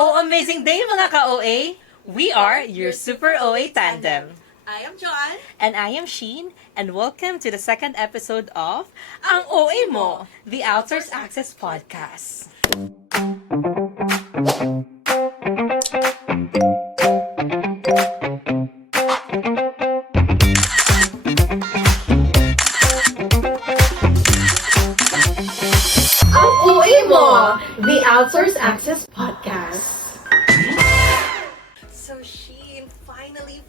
Oh, amazing day mga ka-OA! We are your Super OA Tandem. I am John. And I am Sheen, and welcome to the second episode of Ang OA Mo, the Outsource Access Podcast. Ang OA Mo, the Outsource Access Podcast. So Sheen, finally,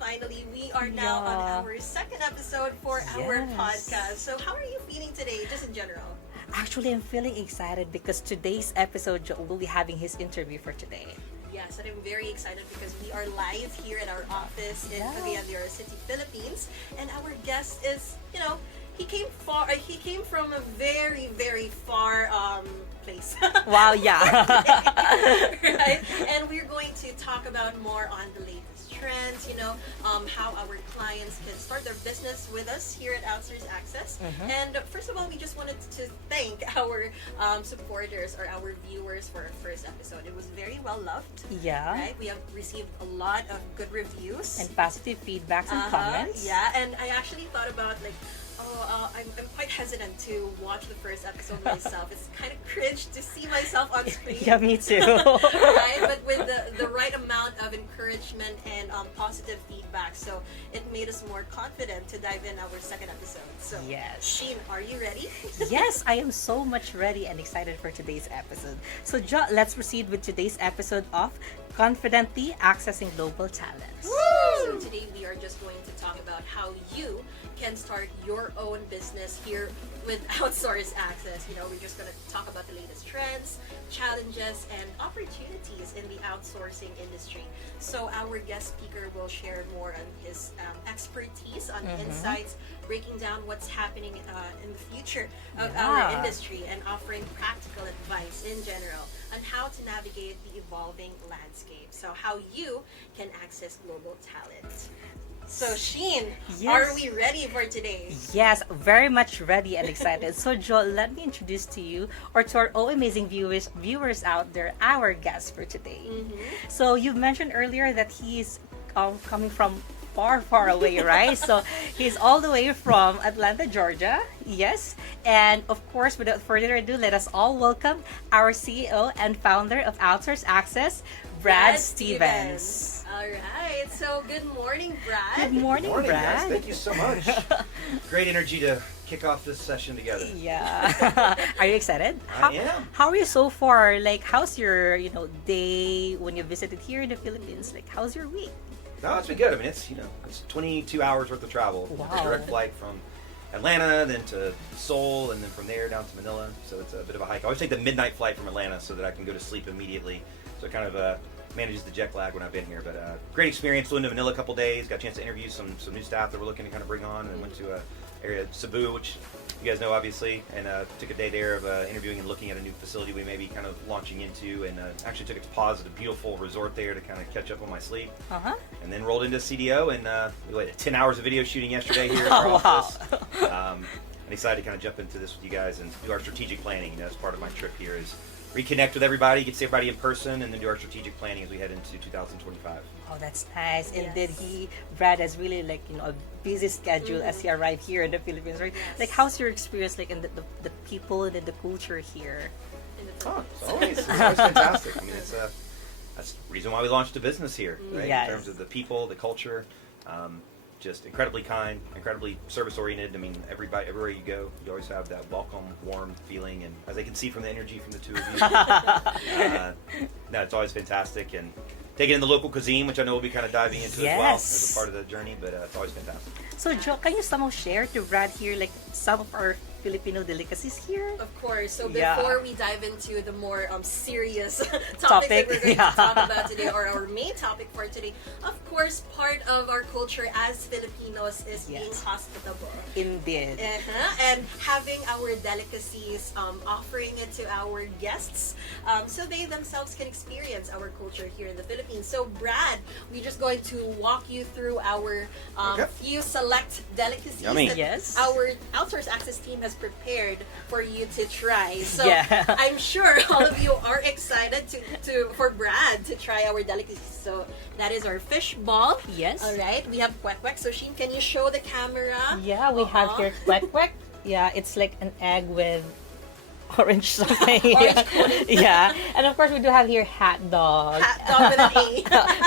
we are now on our second episode for our Yes. podcast. So how are you feeling today, just in general? Actually, I'm feeling excited because today's episode, Joe will be having his interview for today. Yes, and I'm very excited because we are live here at our office in Cagayan de Oro City, Philippines, and our guest is, he came from a very, very far place. Wow, yeah. Right? And we're going to talk about more on the latest trends, how our clients can start their business with us here at Outsource Access. And first of all, we just wanted to thank our supporters or our viewers for our first episode. It was very well loved. Yeah. Right? We have received a lot of good reviews. And positive feedbacks and comments. Yeah, and I actually thought about I'm quite hesitant to watch the first episode myself. It's kind of cringe to see myself on screen. Yeah, me too. Right? But with the right amount of encouragement and positive feedback, so it made us more confident to dive in our second episode. So, Yes. Sheen, are you ready? Yes, I am so much ready and excited for today's episode. So, Jo, let's proceed with today's episode of Confidently Accessing Global Talents. So today we are just going to talk about how you can start your own business here with Outsource Access. We're just going to talk about the latest trends, challenges, and opportunities in the outsourcing industry. So our guest speaker will share more on his expertise on insights, breaking down what's happening in the future of our industry, and offering practical advice in general on how to navigate the evolving landscape. So how you can access global talent. So Sheen, are we ready for today? Yes, very much ready and excited. So Jo, let me introduce to you, or to our amazing viewers out there, our guest for today. So you mentioned earlier that he's coming from far away, right? So he's all the way from Atlanta, Georgia. Yes. And of course, without further ado, let us all welcome our CEO and founder of Outsource Access, Brad Stevens. All right. So good morning, Brad. Good morning, Brad. Guys. Thank you so much. Great energy to kick off this session together. Yeah. Are you excited? I am. How are you so far? Like, how's your, day when you visited here in the Philippines? Like, how's your week? No, it's been good. I mean, it's 22 hours worth of travel. Wow. A direct flight from Atlanta, then to Seoul, and then from there down to Manila. So it's a bit of a hike. I always take the midnight flight from Atlanta so that I can go to sleep immediately. So it kind of manages the jet lag when I've been here. But great experience. Flew into Manila a couple days. Got a chance to interview some new staff that we're looking to kind of bring on, and went to area Cebu, which you guys know obviously, and took a day there of interviewing and looking at a new facility we may be kind of launching into, and actually took it to pause at a beautiful resort there to kind of catch up on my sleep. And then rolled into CDO, and we had 10 hours of video shooting yesterday here at our office. And decided to kind of jump into this with you guys and do our strategic planning. As part of my trip here is reconnect with everybody, get to see everybody in person, and then do our strategic planning as we head into 2025. Oh, that's nice. And Yes. then Brad has really a busy schedule as he arrived here in the Philippines, right? Yes. Like, how's your experience like in the people and the culture here? In the Oh, Philippines. it's always fantastic. I mean, that's the reason why we launched a business here, right? Yes. In terms of the people, the culture, just incredibly kind, incredibly service oriented. I mean, everywhere you go, you always have that welcome, warm feeling, and as I can see from the energy from the two of you, no, it's always fantastic. And taking in the local cuisine, which I know we'll be kind of diving into as well as a part of the journey, but it's always fantastic. So, Jo, can you somehow share to Brad here like some of our Filipino delicacies here? Of course. So Yeah. before we dive into the more serious topics that we're going to talk about today, or our main topic for today, of course, part of our culture as Filipinos is being hospitable. Indeed. And having our delicacies, offering it to our guests, so they themselves can experience our culture here in the Philippines. So, Brad, we're just going to walk you through our few select delicacies Yummy. that Yes. our Outsource Access team has has prepared for you to try. So Yeah. I'm sure all of you are excited for Brad to try our delicacies. So that is our fish ball. Yes. All right. We have kwek kwek. So Sheen, can you show the camera? Yeah, we have here kwek kwek. Yeah, it's like an egg with orange something. Orange coating. Yeah. And of course we do have here hat dog. Hot dog with an A.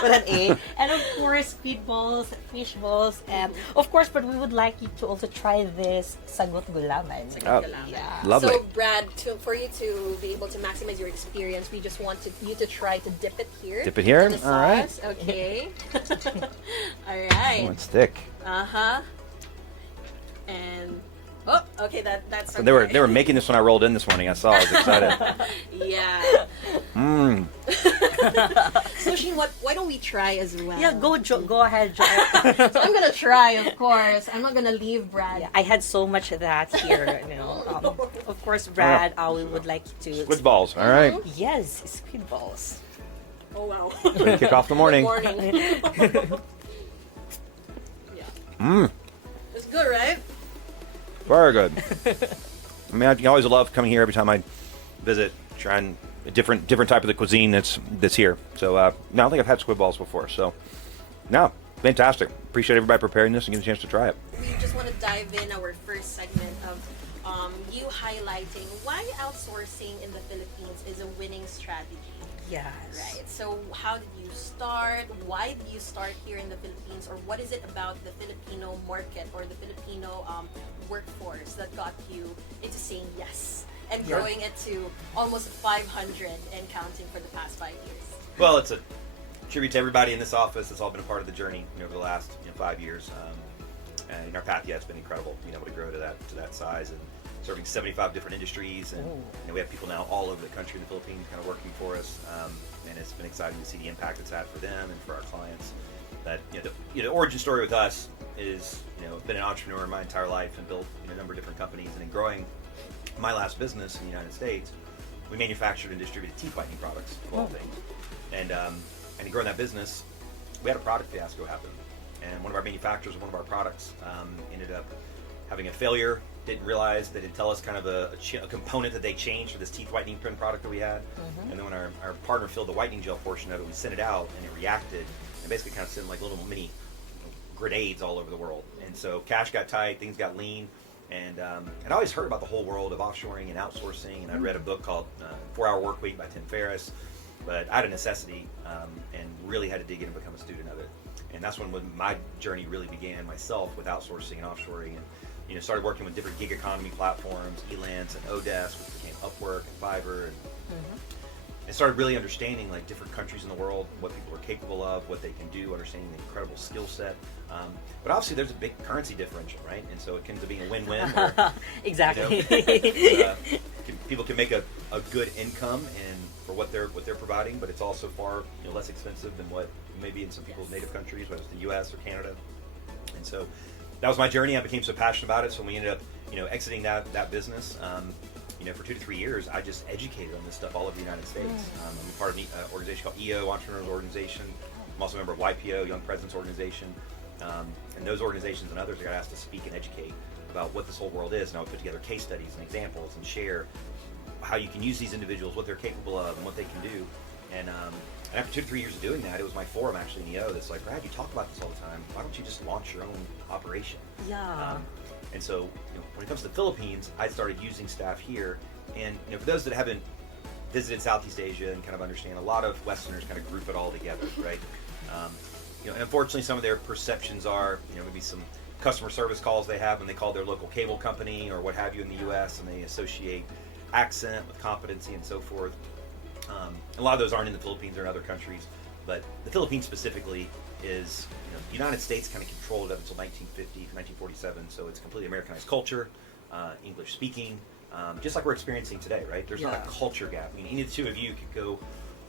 With an A. And of course squid balls, fish balls, and of course, but we would like you to also try this sagot gulaman. Sagot Oh. gulaman. Yeah. Lovely. So Brad, for you to be able to maximize your experience, we just want you to try to dip it here. Dip it here? in the All right. sauce. Okay. All Oh, right. it's thick. Uh-huh. And okay, that's So they were making this when I rolled in this morning. I saw. I was excited. Yeah. Mmm. So Sheen, why don't we try as well? Yeah, go ahead, Jo. So I'm gonna try, of course. I'm not gonna leave Brad. Yeah, I had so much of that here. Of course, Brad, we would like you to. Squid balls. All right. Yes, squid balls. Oh wow. Ready to kick off the morning. Good morning. Yeah. Mmm. It's good, right? Very good. I mean, I always love coming here every time I visit, trying a different type of the cuisine that's here. So I don't think I've had squid balls before. So no, fantastic. Appreciate everybody preparing this and getting a chance to try it. We just want to dive in our first segment of you highlighting why outsourcing in the Philippines is a winning strategy. Yes. Right. So how did you start? Why did you start here in the Philippines? Or what is it about the Filipino market or the Filipino workforce that got you into saying yes and Yeah. growing it to almost 500 and counting for the past 5 years? Well, it's a tribute to everybody in this office. It's all been a part of the journey over the last 5 years. And our path, it's been incredible being able to grow to that size and serving 75 different industries. And we have people now all over the country in the Philippines kind of working for us. And it's been exciting to see the impact it's had for them and for our clients. That the origin story with us is I've been an entrepreneur my entire life and built a number of different companies. And in growing my last business in the United States, we manufactured and distributed teeth whitening products of all things. And in growing that business, we had a product fiasco happen. And one of our manufacturers of one of our products ended up having a failure. Didn't realize they didn't tell us kind of a component that they changed for this teeth whitening pen product that we had. And then when our partner filled the whitening gel portion of it, we sent it out and it reacted and basically kind of sent like little mini grenades all over the world. And so cash got tight, things got lean. And I always heard about the whole world of offshoring and outsourcing. And I read a book called 4-Hour Workweek by Tim Ferriss. But I had a necessity and really had to dig in and become a student of it. And that's when my journey really began myself with outsourcing and offshoring. And started working with different gig economy platforms, Elance and Odesk, which became Upwork and Fiverr, and started really understanding like different countries in the world, what people are capable of, what they can do, understanding the incredible skill set. But obviously, there's a big currency differential, right? And so it ends up being a win-win. Where, Exactly. people can make a good income and for what they're providing, but it's also far less expensive than what maybe in some people's native countries, whether it's the U.S. or Canada. And so that was my journey. I became so passionate about it. So when we ended up, exiting that business, for 2 to 3 years, I just educated on this stuff all over the United States. I'm a part of an organization called EO, Entrepreneurs Organization. I'm also a member of YPO, Young Presidents Organization. And those organizations and others, I got asked to speak and educate about what this whole world is. And I would put together case studies and examples and share how you can use these individuals, what they're capable of, and what they can do. And after 2 to 3 years of doing that, it was my forum actually in EO that's like, Brad, you talk about this all the time. Why don't you just launch your own operation? Yeah. And so, when it comes to the Philippines, I started using staff here. And for those that haven't visited Southeast Asia and kind of understand, a lot of Westerners kind of group it all together, right? And unfortunately, some of their perceptions are, maybe some customer service calls they have when they call their local cable company or what have you in the U.S. and they associate accent with competency and so forth. A lot of those aren't in the Philippines or in other countries, but the Philippines specifically is, the United States kind of controlled it up until 1950, 1947, so it's completely Americanized culture, English speaking, just like we're experiencing today, right? There's not a culture gap. I mean, any of the two of you could go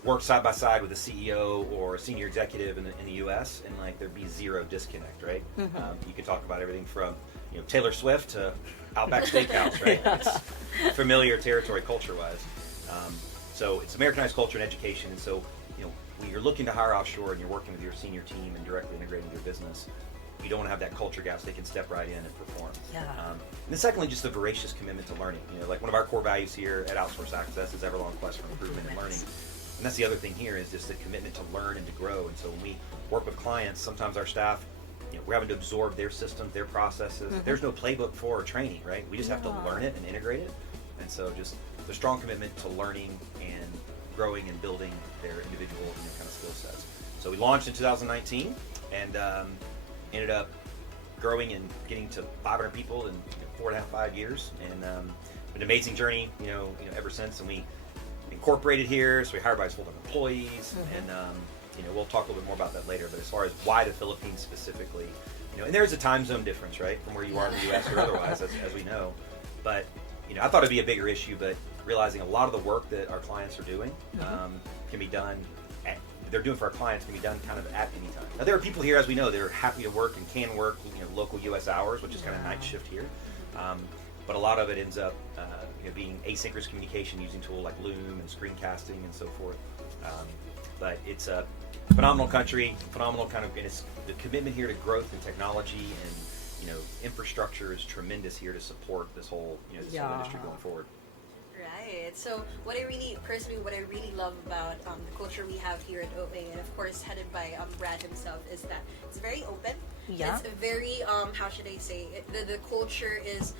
work side by side with a CEO or a senior executive in the U.S. and like there'd be zero disconnect, right? You could talk about everything from Taylor Swift to Outback Steakhouse, right? It's familiar territory culture-wise. So it's Americanized culture and education, and so when you're looking to hire offshore and you're working with your senior team and directly integrating your business, you don't want to have that culture gap, so they can step right in and perform. Yeah. And then secondly, just a voracious commitment to learning. Like one of our core values here at Outsource Access is ever-long quest for improvement and learning. And that's the other thing here is just the commitment to learn and to grow. And so when we work with clients, sometimes our staff, we're having to absorb their systems, their processes. There's no playbook for training, right? We just have to learn it and integrate it. And so just the strong commitment to learning and growing and building their individual kind of skill sets. So we launched in 2019 and ended up growing and getting to 500 people in 4.5, 5 years, and an amazing journey, ever since. And we incorporated here, so we hired by full-time employees, and we'll talk a little bit more about that later. But as far as why the Philippines specifically, and there's a time zone difference, right, from where you are in the U.S. or otherwise, as we know. But I thought it'd be a bigger issue, but realizing a lot of the work that our clients are doing can be done. They're doing for our clients can be done kind of at any time. Now there are people here, as we know, that are happy to work and can work, local U.S. hours, which is kind of night shift here. But a lot of it ends up being asynchronous communication using tools like Loom and screencasting and so forth. But it's a phenomenal country, phenomenal kind of, and it's the commitment here to growth and technology and infrastructure is tremendous here to support this whole this whole industry going forward. Right. So what I really love about the culture we have here at OA, and of course headed by Brad himself, is that it's very open. Yeah. It's a very how should I say it? The culture is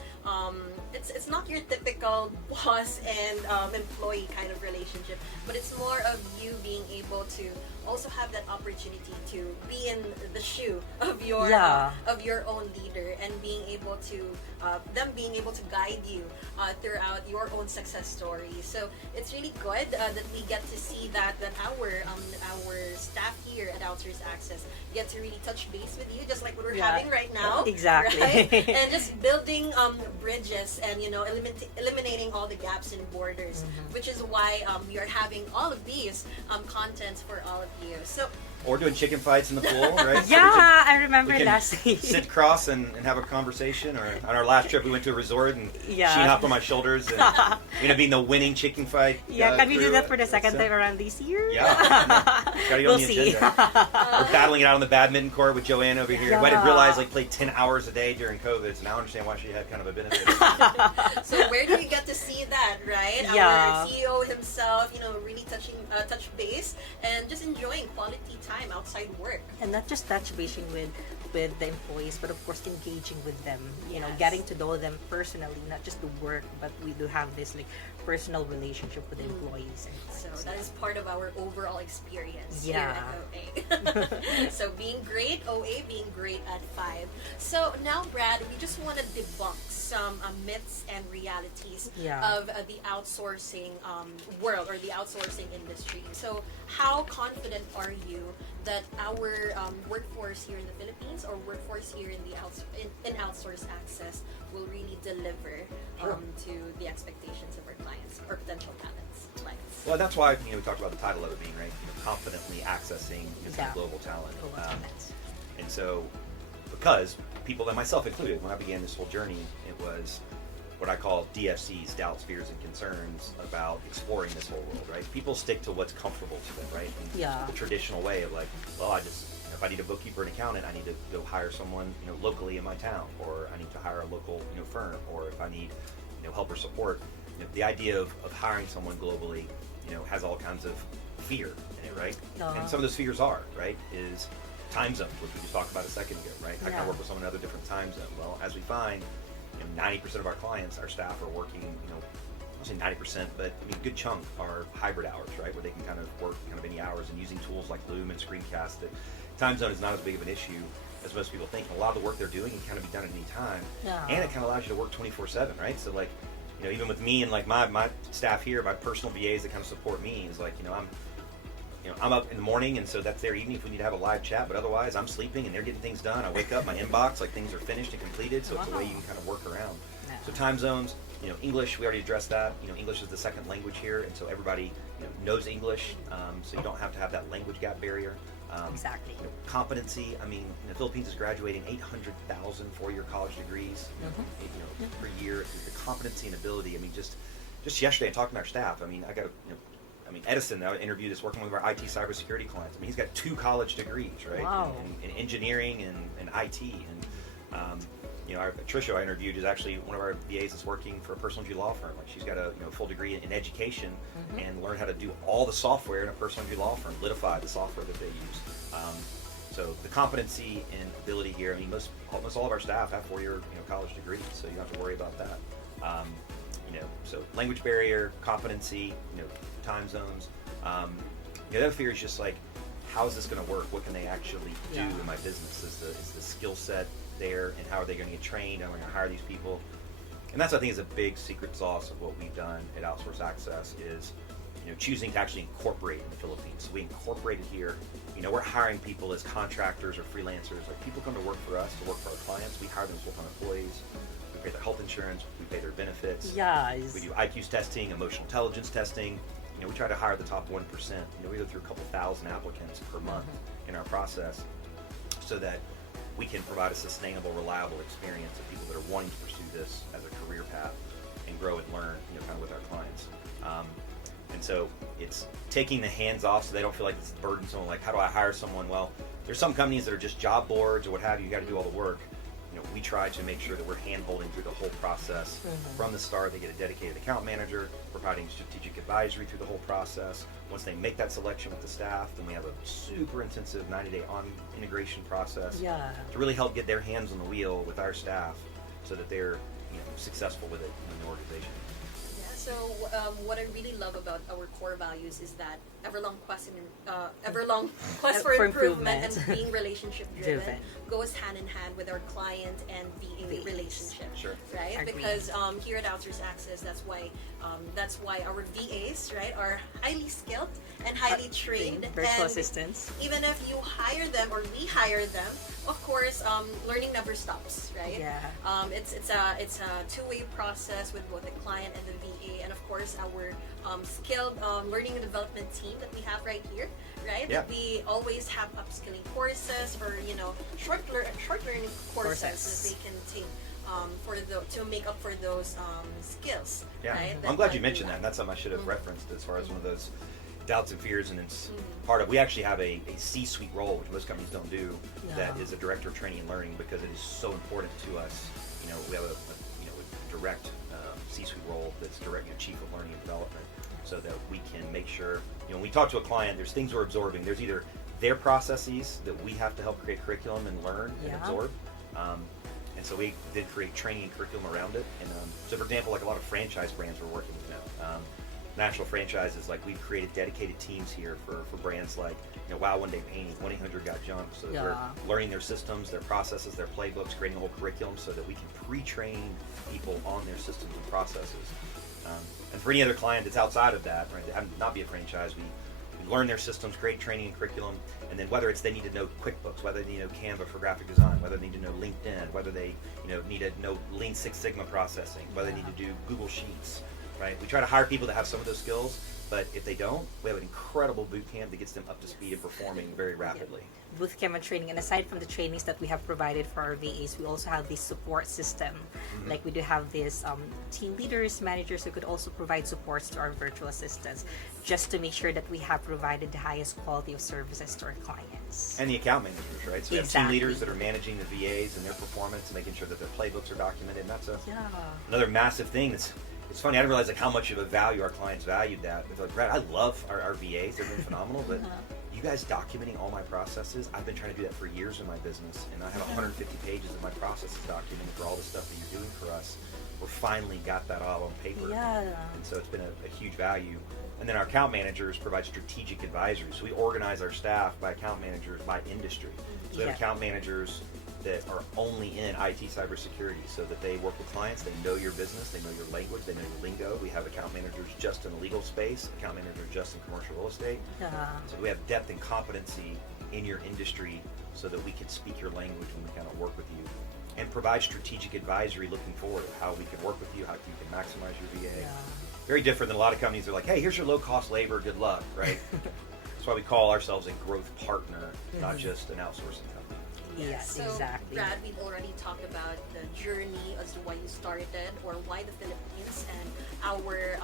it's not your typical boss and employee kind of relationship, but it's more of you being able to also have that opportunity to be in the shoe of your own leader, and being able to them being able to guide you throughout your own success story. So it's really good that we get to see that our staff here at Outsource Access get to really touch base with you, just like what we're having right now. Exactly. Right? And just building bridges and eliminating all the gaps and borders, which is why we are having all of these contents for all of you. So. Or doing chicken fights in the pool, right? Yeah, I remember we can last week. sit across and have a conversation. Or on our last trip, we went to a resort and she hopped on my shoulders and be in the winning chicken fight. Yeah, can we do that for the second time around this year? Yeah, gotta go on the agenda. We're battling it out on the badminton court with Joanne over here. Who I didn't realize played 10 hours a day during COVID, so now I understand why she had kind of a benefit. So where do you get to see that, right? Yeah. Our CEO himself, really touch base and just enjoying quality time outside work, and not just touch basing with the employees, but of course engaging with them, Yes. getting to know them personally, not just the work, but we do have this personal relationship with the employees. So that is part of our overall experience Yeah. here at OA. So being great, OA being great at 5. So now, Brad, we just want to debunk some myths and realities of the outsourcing world or the outsourcing industry. So how confident are you that our workforce here in the Philippines or workforce here in the Outsource Access will really deliver to the expectations of our clients or potential clients? Well, that's why we talked about the title of it being confidently accessing global talent. And so, because people, and myself included, when I began this whole journey, it was what I call DFCs, doubts, fears, and concerns about exploring this whole world, right? People stick to what's comfortable to them, right? And the traditional way of if I need a bookkeeper and accountant, I need to go hire someone, locally in my town, or I need to hire a local, firm, or if I need, help or support. The idea of hiring someone globally, has all kinds of fear in it, right? And some of those fears is time zones, which we just talked about a second ago, right? How can I work with someone in another different time zone? Well, as we find, 90% of our clients, our staff are working, I won't say 90%, but a good chunk are hybrid hours, right? Where they can kind of work kind of any hours and using tools like Loom and Screencast. That time zone is not as big of an issue as most people think. And a lot of the work they're doing can kind of be done at any time. And it kind of allows you to work 24/7, right? So even with me and my staff here, my personal VAs that kind of support me is I'm up in the morning, and so that's their evening if we need to have a live chat, but otherwise I'm sleeping and they're getting things done. I wake up, my inbox, things are finished and completed, so it's a way you can kind of work around. So time zones, English, we already addressed that. English is the second language here, and so everybody knows English, so you don't have to have that language gap barrier. Exactly. Competency, the Philippines is graduating 800,000 four-year college degrees per year. The competency and ability, just yesterday I talked to our staff. I got I mean, Edison, I interviewed is working with our IT cybersecurity clients. I mean, he's got 2 college degrees, right? Wow. In engineering and IT. And, Tricia I interviewed is actually one of our VAs that's working for a personal injury law firm. Like, she's got a full degree in education and learned how to do all the software in a personal injury law firm, litify the software that they use. So the competency and ability here, I mean, almost all of our staff have 4-year college degrees, so you don't have to worry about that. So language barrier, competency, time zones. The other fear is just like, how is this going to work? What can they actually do in my business? Is the skill set there, and how are they going to get trained? How am I going to hire these people? And that's, I think, is a big secret sauce of what we've done at Outsource Access is, choosing to actually incorporate in the Philippines. So we incorporated here. We're hiring people as contractors or freelancers. Like, people come to work for us, to work for our clients. We hire them as full-time employees. We pay their health insurance. We pay their benefits. Yes. We do IQ testing, emotional intelligence testing. We try to hire the top 1%. We go through a couple thousand applicants per month in our process, so that we can provide a sustainable, reliable experience of people that are wanting to pursue this as a career path and grow and learn, kind of with our clients. And so it's taking the hands off so they don't feel like it's burdensome. Like, how do I hire someone? Well, there's some companies that are just job boards or what have you. You got to do all the work. We try to make sure that we're hand-holding through the whole process. From the start. They get a dedicated account manager, providing strategic advisory through the whole process. Once they make that selection with the staff, then we have a super intensive 90-day integration process to really help get their hands on the wheel with our staff, so that they're successful with it in the organization. So what I really love about our core values is that ever-long quest for improvement and being relationship-driven goes hand in hand with our client and VA relationship. Sure. Right? Agreed. Because here at Outsource Access, that's why our VAs, right, are highly skilled and highly trained. Virtual and assistants. even if you hire them or we hire them, of course, learning never stops, right? Yeah. It's a two-way process with both the client and the VA, and of course our skilled learning and development team that we have right here, right? Yeah. We always have upskilling courses or short learning courses that they can take to make up for those skills. Yeah, Right? I'm glad you mentioned that. And that's something I should have referenced as far as one of those doubts and fears. And it's part of, we actually have a C-suite role, which most companies don't do, that is a director of training and learning, because it is so important to us. We have a direct C-suite role that's direct chief of learning and development, so that we can make sure, when we talk to a client, there's things we're absorbing. There's either their processes that we have to help create curriculum and learn and absorb. And so we did create training and curriculum around it. And so, for example, like a lot of franchise brands we're working with now. National franchises, like, we've created dedicated teams here for brands like, Wow One Day Painting, 1-800-GOT-JUNK, so that we're learning their systems, their processes, their playbooks, creating a whole curriculum so that we can pre-train people on their systems and processes. And for any other client that's outside of that, right, that not be a franchise, we learn their systems, create training and curriculum, and then whether it's they need to know QuickBooks, whether they need to know Canva for graphic design, whether they need to know LinkedIn, whether they need to know Lean Six Sigma processing, whether they need to do Google Sheets, right? We try to hire people that have some of those skills, but if they don't, we have an incredible boot camp that gets them up to speed and performing very rapidly. Boot camp and training, and aside from the trainings that we have provided for our VAs, we also have this support system. Like, we do have this team leaders, managers who could also provide supports to our virtual assistants, just to make sure that we have provided the highest quality of services to our clients. And the account managers, right? So we have team leaders that are managing the VAs and their performance and making sure that their playbooks are documented, and that's another massive thing. It's funny, I didn't realize how much of a value our clients valued that. They're like, Brad, I love our VAs, they've been phenomenal, but you guys documenting all my processes, I've been trying to do that for years in my business, and I have 150 pages of my processes documented for all the stuff that you're doing for us. We're finally got that all on paper. And so it's been a huge value. And then our account managers provide strategic advisory. So we organize our staff by account managers by industry. So we have account managers that are only in IT cybersecurity, so that they work with clients, they know your business, they know your language, they know your lingo. We have account managers just in the legal space, account managers just in commercial real estate. So we have depth and competency in your industry, so that we can speak your language when we kind of work with you, and provide strategic advisory looking forward of how we can work with you, how you can maximize your VA. Very different than a lot of companies. They're like, hey, here's your low-cost labor, good luck, right? That's why we call ourselves a growth partner, not just an outsourcing company. Yes, so, exactly. Brad, we've already talked about the journey as to why you started, or why the Philippines, and our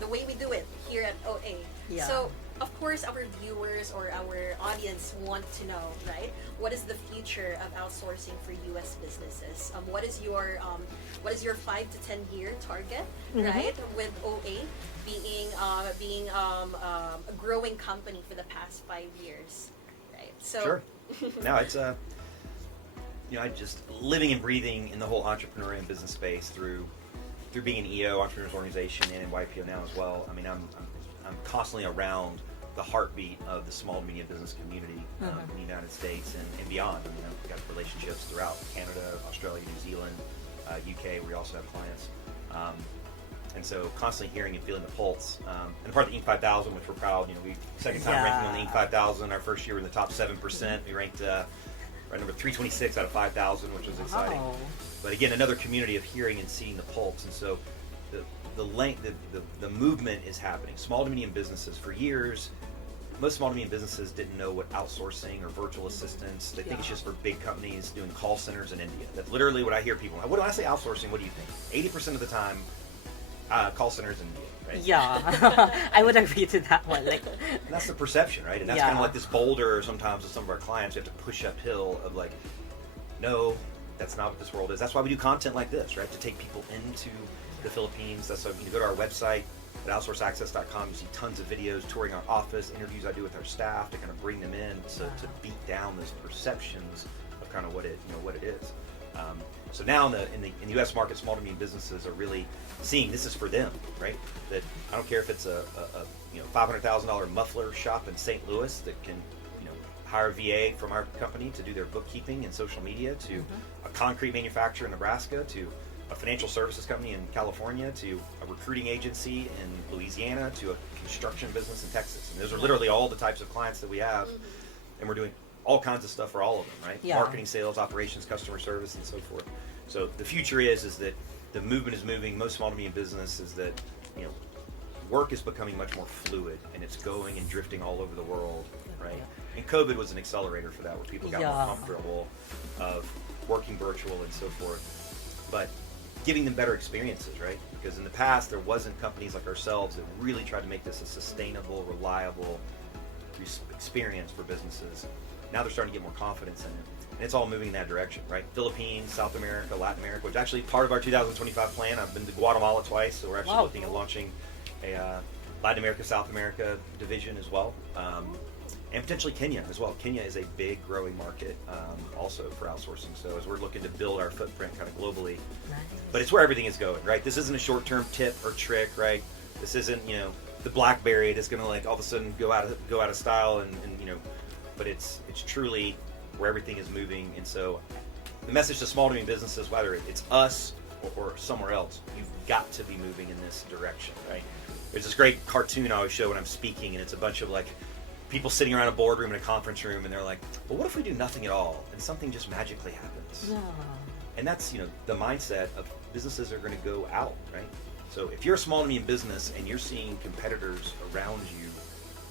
the way we do it here at OA. Yeah. So, of course, our viewers or our audience want to know, right? What is the future of outsourcing for U.S. businesses? What is your 5 to 10 year target, right? With OA being a growing company for the past 5 years, right? So Sure. No, it's I just living and breathing in the whole entrepreneurial and business space through being an EO, Entrepreneurs Organization, and in YPO now as well. I mean, I'm constantly around the heartbeat of the small to medium business community in the United States and beyond. I mean, we've got relationships throughout Canada, Australia, New Zealand, UK, where we also have clients. And so constantly hearing and feeling the pulse. And part of the Inc. 5000, which we're proud, we second time ranking on the Inc. 5000. Our first year we were in the top 7%. We ranked right number 326 out of 5,000, which was exciting. Wow. But again, another community of hearing and seeing the pulse. And so the movement is happening. Small to medium businesses, for years, most small to medium businesses didn't know what outsourcing or virtual assistants. They think it's just for big companies doing call centers in India. That's literally what I hear people. When I say outsourcing, what do you think? 80% of the time, call centers in India. Right? Yeah, I would agree to that one. Like, and that's the perception, right? And that's kind of like this boulder sometimes with some of our clients. You have to push uphill of like, no, that's not what this world is. That's why we do content like this, right? To take people into the Philippines. That's why you go to our website at outsourceaccess.com. You see tons of videos touring our office, interviews I do with our staff to kind of bring them in to beat down those perceptions of kind of what it is. So now in the U.S. market, small to medium businesses are really seeing this is for them, right? That I don't care if it's a $500,000 muffler shop in St. Louis that can hire a VA from our company to do their bookkeeping and social media, to a concrete manufacturer in Nebraska, to a financial services company in California, to a recruiting agency in Louisiana, to a construction business in Texas. And those are literally all the types of clients that we have, and we're doing all kinds of stuff for all of them, right? Yeah. Marketing, sales, operations, customer service, and so forth. So the future is that the movement is moving. Most small to medium business is that work is becoming much more fluid, and it's going and drifting all over the world, right? And COVID was an accelerator for that, where people got more comfortable of working virtual and so forth, but giving them better experiences, right? Because in the past, there wasn't companies like ourselves that really tried to make this a sustainable, reliable experience for businesses. Now they're starting to get more confidence in it. And it's all moving in that direction, right? Philippines, South America, Latin America, which is actually part of our 2025 plan. I've been to Guatemala twice, so we're actually looking at launching a Latin America, South America division as well. And potentially Kenya as well. Kenya is a big growing market also for outsourcing. So as we're looking to build our footprint kind of globally, but it's where everything is going, right? This isn't a short-term tip or trick, right? This isn't, the BlackBerry that's going to like all of a sudden go out of style and but it's truly where everything is moving. And so the message to small to medium businesses, whether it's us or somewhere else, you've got to be moving in this direction, right? There's this great cartoon I always show when I'm speaking, and it's a bunch of like people sitting around a boardroom in a conference room, and they're like, well, what if we do nothing at all and something just magically happens? Yeah. And that's the mindset of businesses are going to go out, right? So if you're a small to medium business and you're seeing competitors around you,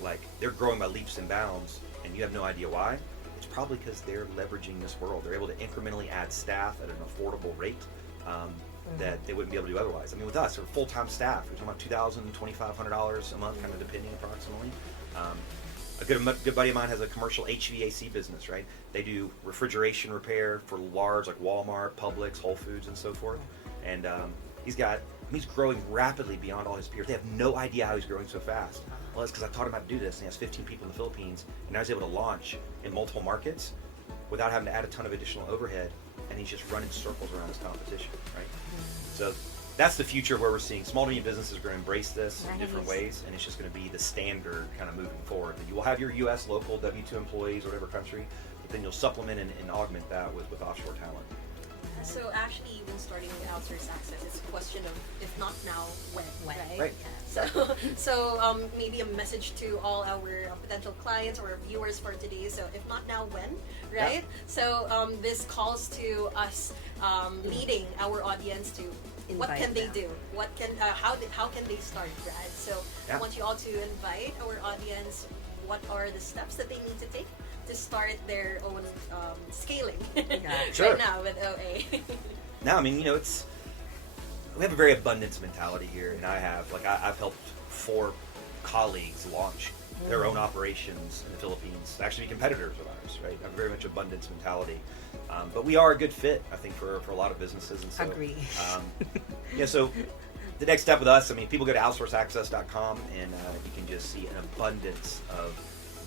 like they're growing by leaps and bounds, and you have no idea why, it's probably because they're leveraging this world. They're able to incrementally add staff at an affordable rate that they wouldn't be able to do otherwise. I mean, with us, we're full-time staff. We're talking about $2,000, $2,500 a month, kind of depending approximately. A good buddy of mine has a commercial HVAC business, right? They do refrigeration repair for large, like Walmart, Publix, Whole Foods, and so forth. And he's growing rapidly beyond all his peers. They have no idea how he's growing so fast. Well, it's because I taught him how to do this, and he has 15 people in the Philippines, and now he's able to launch in multiple markets without having to add a ton of additional overhead, and he's just running circles around his competition, right? So that's the future where we're seeing small to medium businesses are going to embrace this in different ways, and it's just going to be the standard kind of moving forward. You will have your U.S. local W-2 employees, whatever country, but then you'll supplement and augment that with offshore talent. So actually, when starting with Outsource Access, it's a question of if not now, when, right? Right. So maybe a message to all our potential clients or viewers for today. So if not now, when, right? Yeah. So this calls to us leading our audience to what can they do? What can how can they start, Brad? So I want you all to invite our audience. What are the steps that they need to take to start their own scaling Sure. right now with OA? Now, I mean, it's we have a very abundance mentality here, and I've helped 4 colleagues launch their own operations in the Philippines, actually competitors of ours, right? Have very much abundance mentality. But we are a good fit, I think, for a lot of businesses. And so, Agree. So the next step with us, I mean, people go to outsourceaccess.com and you can just see an abundance of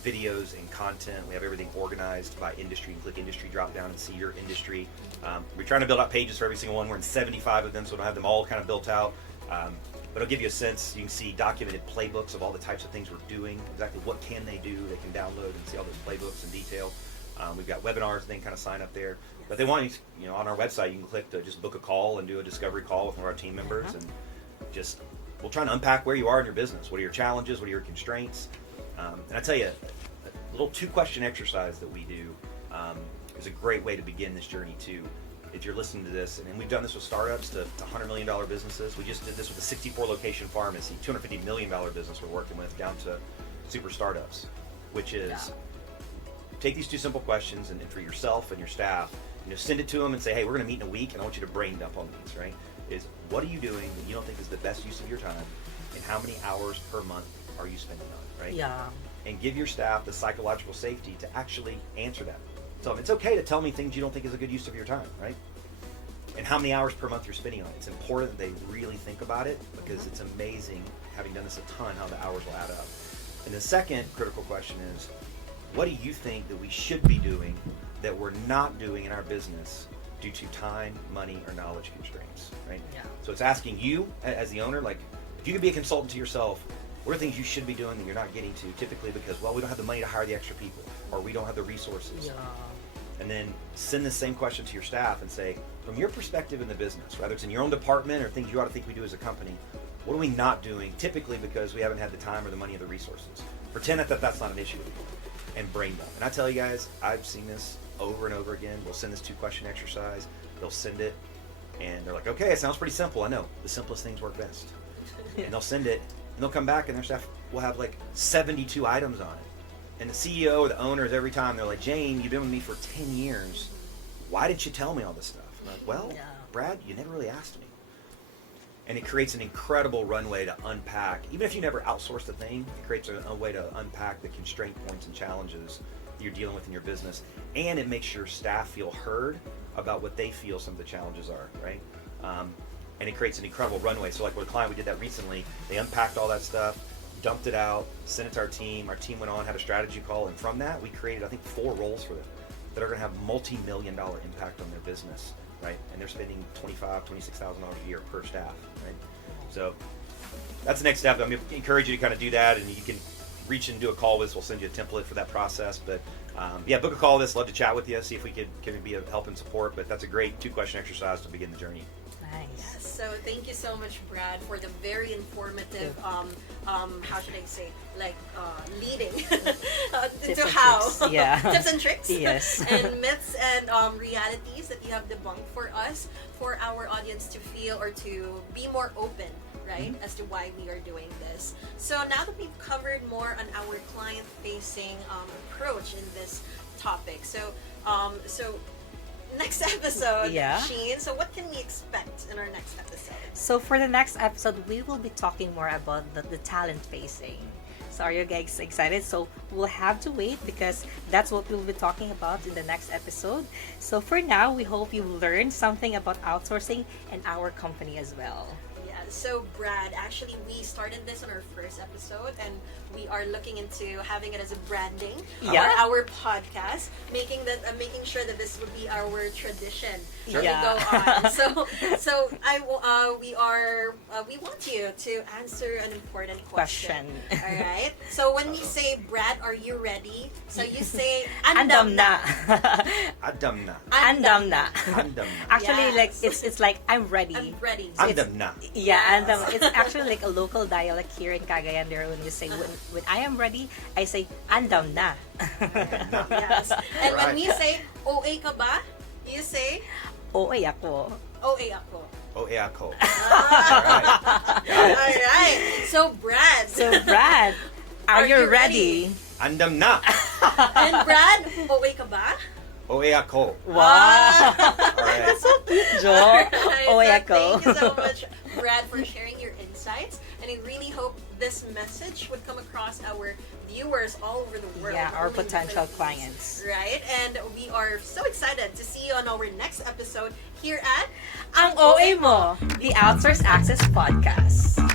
videos and content. We have everything organized by industry. You click industry, drop down and see your industry. We're trying to build out pages for every single one. We're in 75 of them, so we don't have them all kind of built out. But it'll give you a sense. You can see documented playbooks of all the types of things we're doing, exactly what can they do. They can download and see all those playbooks in detail. We've got webinars and they can kind of sign up there. But they want you, on our website, you can click to just book a call and do a discovery call with one of our team members. And just, we'll try to unpack where you are in your business. What are your challenges? What are your constraints? And I tell you, a little 2-question exercise that we do is a great way to begin this journey too. If you're listening to this, and we've done this with startups to $100 million businesses. We just did this with a 64 location pharmacy, $250 million business we're working with, down to super startups, which is take these 2 simple questions and for yourself and your staff, send it to them and say, hey, we're going to meet in a week and I want you to brain dump on these, right? Is what are you doing that you don't think is the best use of your time, and how many hours per month are you spending on it, right? Yeah. And give your staff the psychological safety to actually answer that. So it's okay to tell me things you don't think is a good use of your time, right? And how many hours per month you're spending on it. It's important that they really think about it, because it's amazing, having done this a ton, how the hours will add up. And the second critical question is, what do you think that we should be doing that we're not doing in our business due to time, money, or knowledge constraints, right? Yeah. So it's asking you as the owner, like, if you could be a consultant to yourself, what are things you should be doing that you're not getting to, typically because, well, we don't have the money to hire the extra people, or we don't have the resources. Yeah. And then send the same question to your staff and say, from your perspective in the business, whether it's in your own department or things you ought to think we do as a company, what are we not doing, typically because we haven't had the time or the money or the resources? Pretend that that's not an issue, and brain dump. And I tell you guys, I've seen this over and over again. We'll send this 2-question exercise, they'll send it, and they're like, okay, it sounds pretty simple. I know, the simplest things work best. And they'll send it, and they'll come back, and their staff will have like 72 items on it. And the CEO or the owners, every time, they're like, Jane, you've been with me for 10 years. Why didn't you tell me all this stuff? I'm like, well, Brad, you never really asked me. And it creates an incredible runway to unpack. Even if you never outsourced a thing, it creates a way to unpack the constraint points and challenges that you're dealing with in your business. And it makes your staff feel heard about what they feel some of the challenges are, right? And it creates an incredible runway. So like with a client, we did that recently. They unpacked all that stuff, dumped it out, sent it to our team. Our team went on, had a strategy call, and from that, we created, I think, 4 roles for them that are going to have multi-million-dollar impact on their business, right? And they're spending $25,000, $26,000 a year per staff, right? So that's the next step. I'm going to encourage you to kind of do that, and you can reach and do a call with us. We'll send you a template for that process. But book a call with us. Love to chat with you, see if we can be of help and support. But that's a great 2-question exercise to begin the journey. Nice. Yes, so thank you so much, Brad, for the very informative, how should I say, like leading to how tips and tricks, yes, and myths and realities that you have debunked for us, for our audience to feel or to be more open, right, as to why we are doing this. So now that we've covered more on our client-facing approach in this topic, so next episode, Sheen. So what can we expect in our next episode? So for the next episode, we will be talking more about the talent facing. So are you guys excited? So we'll have to wait, because that's what we'll be talking about in the next episode. So for now, we hope you learned something about outsourcing and our company as well. So Brad, actually we started this on our first episode, and we are looking into having it as a branding for our podcast, making sure that this would be our tradition as we go on. So we want you to answer an important question. All right. So when we say, Brad, are you ready? So you say andam na. Andam na. Andam na. Andam na. Actually, like it's like I'm ready. I'm ready. So andam na. Yeah. And it's actually like a local dialect here in Cagayan there. When you say, when I am ready, I say, andam na. Yes. And when we say, OA ka ba? You say, OA ako. OA ako. OA ako. All right. So Brad, are you ready? Andam na. And Brad, OA ka ba? OA ako. Wow. All right. That's so cute, Joe. OA ako. Thank you so much Brad, for sharing your insights. And I really hope this message would come across our viewers all over the world. Yeah, our only in the potential Philippines, clients. Right? And we are so excited to see you on our next episode here at Ang OA Mo, the Outsource Access Podcast.